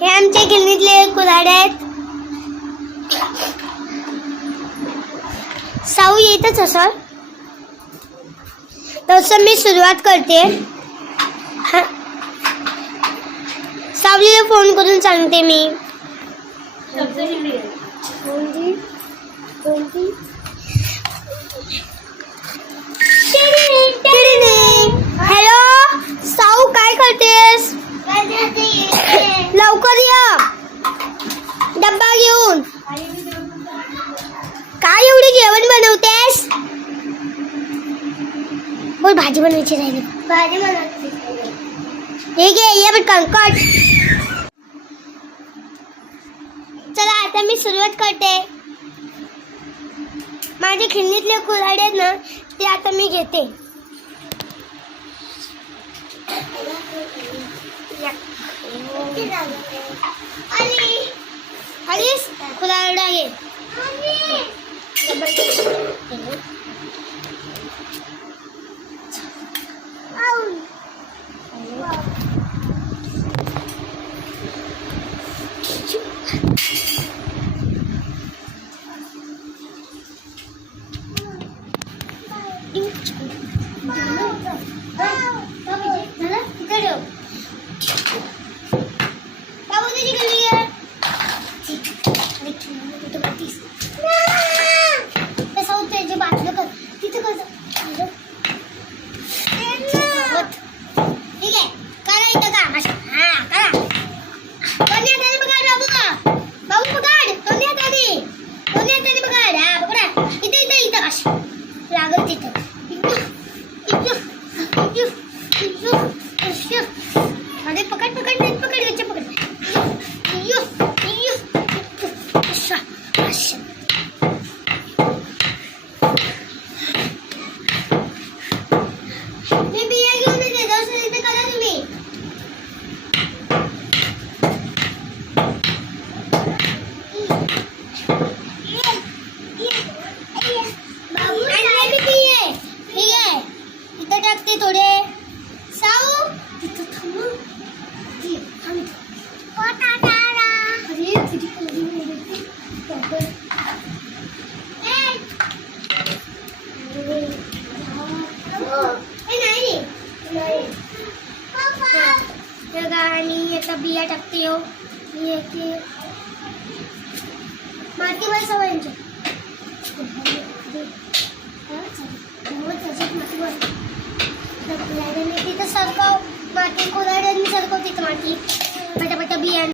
हे आमच्या गिरणीतले कुऱ्हाडे आहेत. साऊ येतच असं तसं मी सुरुवात करते. सावलीला फोन करून सांगते मी. हॅलो साऊ, काय करतेस? लवकर या डब्बा घेऊन. काय एवढी जेवण बनवतेस? बोल, भाजी बनवायची राहिली. भाजी बनवायची. हे घे, ये पण कंकट. चला आता मी सुरुवात करते. माझे खिडणीतले कुऱ्हाडे आहेत ना, ते आता मी घेते. हरीश कुऱ्हाडा घे. आणि आता बिया टाकते हो. माती वर सवयांच्या तिथं सरकव माती, कुऱ्हाड्यांनी सरकव तिथं माती. पटापटा बिया